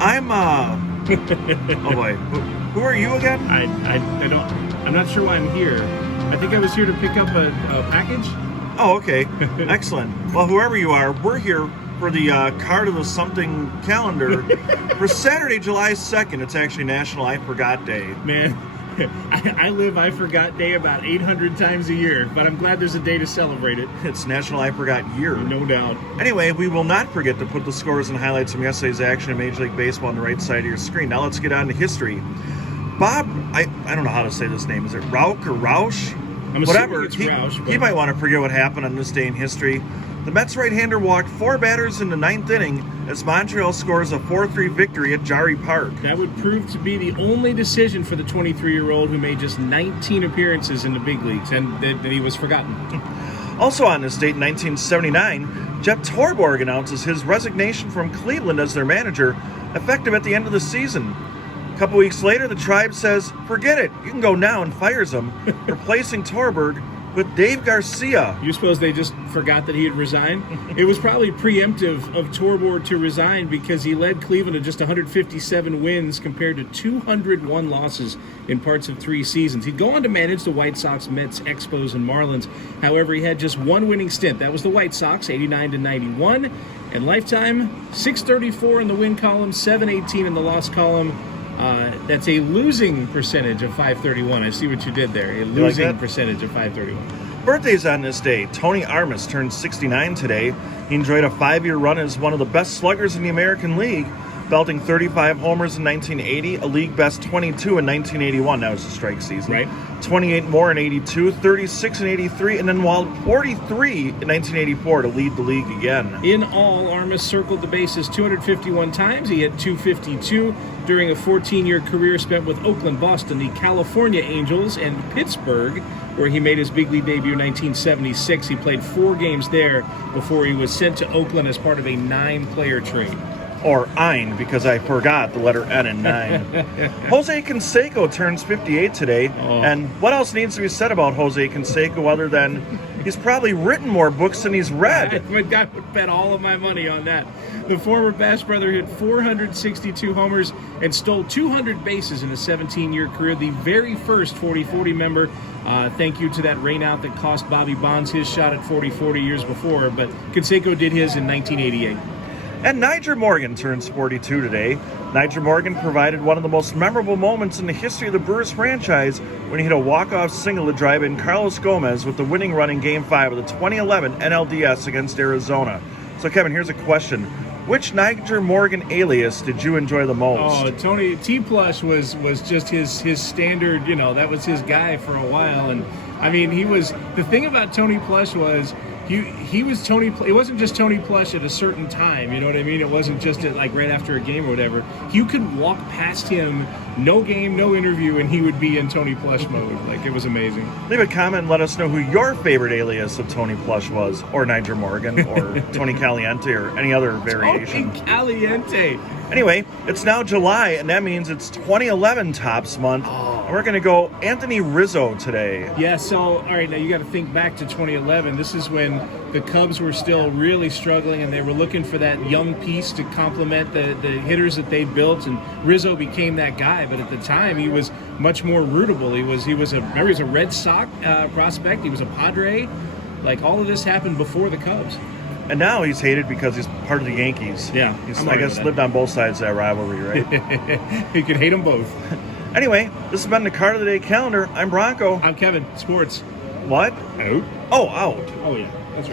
I'm, oh boy. Who are you again? I don't. I'm not sure why I'm here. I think I was here to pick up a package. Oh, okay. Excellent. Well, whoever you are, we're here for the Card of the Something calendar for Saturday, July 2nd. It's actually National I Forgot Day. Man, I live I Forgot Day about 800 times a year, but I'm glad there's a day to celebrate it. It's National I Forgot Year. No doubt. Anyway, we will not forget to put the scores and highlights from yesterday's action in Major League Baseball on the right side of your screen. Now let's get on to history. Bob, I don't know how to say this name. Is it Rauch or Roush? I'm Whatever. It's Roush, He might want to forget what happened on this day in history. The Mets right-hander walked 4 batters in the 9th inning as Montreal scores a 4-3 victory at Jari Park. That would prove to be the only decision for the 23-year-old who made just 19 appearances in the big leagues, and that he was forgotten. Also on this date in 1979, Jeff Torborg announces his resignation from Cleveland as their manager, effective at the end of the season. A couple weeks later, the Tribe says, forget it, you can go now, and fires him, replacing Torborg with Dave Garcia. You suppose they just forgot that he had resigned? It was probably preemptive of Torborg to resign because he led Cleveland to just 157 wins compared to 201 losses in parts of 3 seasons. He'd go on to manage the White Sox, Mets, Expos, and Marlins. However, he had just one winning stint. That was the White Sox, 89-91. And lifetime, 634 in the win column, 718 in the loss column. That's a losing percentage of 531. I see what you did there. A losing percentage of 531. Birthdays on this day. Tony Armas turned 69 today. He enjoyed a 5-year run as one of the best sluggers in the American League, belting 35 homers in 1980, a league best 22 in 1981. That was the strike season. Right. 28 more in 82, 36 in 83, and then 43 in 1984 to lead the league again. In all, Armas circled the bases 251 times. He hit 252 during a 14-year career spent with Oakland, Boston, the California Angels, and Pittsburgh, where he made his big league debut in 1976. He played 4 games there before he was sent to Oakland as part of a 9-player trade. Or Ein, because I forgot the letter N in 9. Jose Canseco turns 58 today. And what else needs to be said about Jose Canseco other than he's probably written more books than he's read? I would bet all of my money on that. The former Bash brother hit 462 homers and stole 200 bases in a 17-year career. The very first 40-40 member. Thank you to that rainout that cost Bobby Bonds his shot at 40-40 years before. But Canseco did his in 1988. And Nyjer Morgan turns 42 today. Nyjer Morgan provided one of the most memorable moments in the history of the Brewers franchise when he hit a walk-off single to drive in Carlos Gomez with the winning run in Game 5 of the 2011 NLDS against Arizona. So, Kevin, here's a question. Which Nyjer Morgan alias did you enjoy the most? Oh, Tony, T Plush was just his standard, that was his guy for a while. And, I mean, the thing about Tony Plush was, he was Tony. It wasn't just Tony Plush at a certain time. You know what I mean? It wasn't just right after a game or whatever. You could walk past him, no game, no interview, and he would be in Tony Plush mode. It was amazing. Leave a comment and let us know who your favorite alias of Tony Plush was, or Nyjer Morgan, or Tony Caliente, or any other variation. Tony Caliente. Anyway, it's now July, and that means it's 2011 Topps month. And we're going to go Anthony Rizzo today. Yeah, so, all right, now you got to think back to 2011. This is when the Cubs were still really struggling, and they were looking for that young piece to complement the hitters that they built, and Rizzo became that guy. But at the time, he was much more rootable. He was a Red Sox prospect. He was a Padre. All of this happened before the Cubs. And now he's hated because he's part of the Yankees. Yeah. He's, I guess, lived on both sides of that rivalry, right? He could hate them both. Anyway, this has been the Card of the Day calendar. I'm Bronko. I'm Kevin. Sports. What? Out. Oh, out. Oh, yeah.